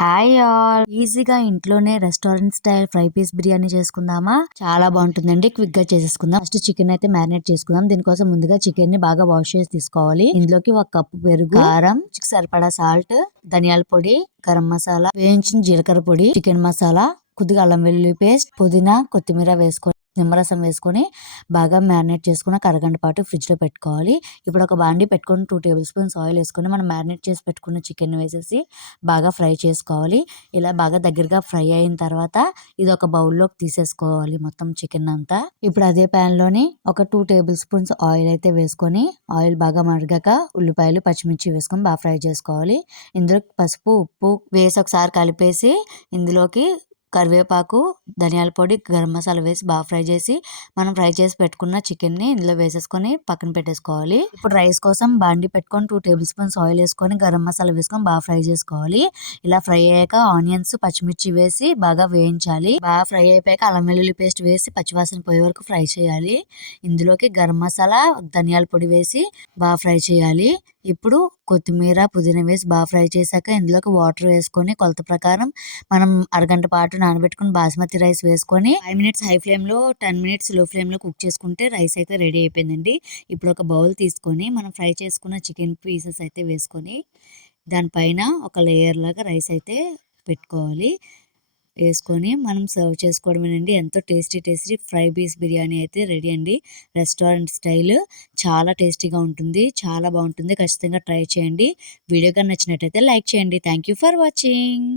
Hi all, ఈజీగా ఇంట్లోనే restaurant style fry piece biryani చేసుకుందామా? చాలా బాగుంటుందండి. క్విక్ గా చేసేసుకుందాం. ఫస్ట్ చికెన్ అయితే మ్యారినేట్ చేసుకుందాం. దీనికోసం ముందుగా చికెన్ ని బాగా వాష్ చేసి తీసుకోవాలి. ఇందులోకి 1 కప్పు పెరుగు, కారం, సరిపడా సాల్ట్, ధనియాల పొడి, గరం మసాలా, వేయించిన జీలకర్ర పొడి, చికెన్ మసాలా, కొద్దిగా అల్లం వెల్లుల్లి పేస్ట్, పుదీనా, కొత్తిమీర వేసుకొని నిమ్మరసం వేసుకొని బాగా మ్యారినేట్ చేసుకుని ఒక అరగంట పాటు ఫ్రిడ్జ్ లో పెట్టుకోవాలి. ఇప్పుడు ఒక బాండి పెట్టుకొని 2 టేబుల్ స్పూన్స్ ఆయిల్ వేసుకొని మనం మ్యారినేట్ చేసి పెట్టుకున్న చికెన్ వేసేసి బాగా ఫ్రై చేసుకోవాలి. ఇలా బాగా దగ్గరగా ఫ్రై అయిన తర్వాత ఇది ఒక బౌల్లోకి తీసేసుకోవాలి మొత్తం చికెన్ అంతా. ఇప్పుడు అదే ప్యాన్ లోని ఒక 2 టేబుల్ స్పూన్స్ ఆయిల్ అయితే వేసుకొని ఆయిల్ బాగా మరిగాక ఉల్లిపాయలు, పచ్చిమిర్చి వేసుకొని బాగా ఫ్రై చేసుకోవాలి. ఇందులో పసుపు, ఉప్పు వేసి ఒకసారి కలిపేసి ఇందులోకి కరివేపాకు, ధనియాల పొడి, గరం మసాలా వేసి బాగా ఫ్రై చేసి మనం ఫ్రై చేసి పెట్టుకున్న చికెన్ ని ఇందులో వేసేసుకొని పక్కన పెట్టేసుకోవాలి. ఇప్పుడు రైస్ కోసం బాండి పెట్టుకొని 2 టేబుల్ స్పూన్స్ ఆయిల్ వేసుకొని గరం మసాలా వేసుకొని బాగా ఫ్రై చేసుకోవాలి. ఇలా ఫ్రై అయ్యాక ఆనియన్స్, పచ్చిమిర్చి వేసి బాగా వేయించాలి. బాగా ఫ్రై అయిపోయాక అల్లం వెల్లుల్లి పేస్ట్ వేసి పచ్చివాసన పోయే వరకు ఫ్రై చేయాలి. ఇందులోకి గరం మసాలా, ధనియాల పొడి వేసి బాగా ఫ్రై చేయాలి. ఇప్పుడు కొత్తిమీర, పుదీనా వేసి బాగా ఫ్రై చేశాక ఇందులోకి వాటర్ వేసుకొని కొలత ప్రకారం మనం అరగంట పాటు నానబెట్టుకుని బాస్మతి రైస్ వేసుకొని 5 మినిట్స్ హై ఫ్లేమ్ లో, 10 మినిట్స్ లో ఫ్లేమ్ లో కుక్ చేసుకుంటే రైస్ అయితే రెడీ అయిపోయిందండి. ఇప్పుడు ఒక బౌల్ తీసుకొని మనం ఫ్రై చేసుకున్న చికెన్ పీసెస్ అయితే వేసుకొని దానిపైన ఒక లేయర్ లాగా రైస్ అయితే పెట్టుకోవాలి. వేసుకొని మనం సర్వ్ చేసుకోవడమేనండి. ఎంతో టేస్టీ ఫ్రై పీస్ బిర్యానీ అయితే రెడీ అండి. రెస్టారెంట్ స్టైల్ చాలా టేస్టీగా ఉంటుంది. చాలా బాగుంటుంది. ఖచ్చితంగా ట్రై చేయండి. వీడియో కానీ నచ్చినట్టయితే లైక్ చేయండి. Thank you for watching.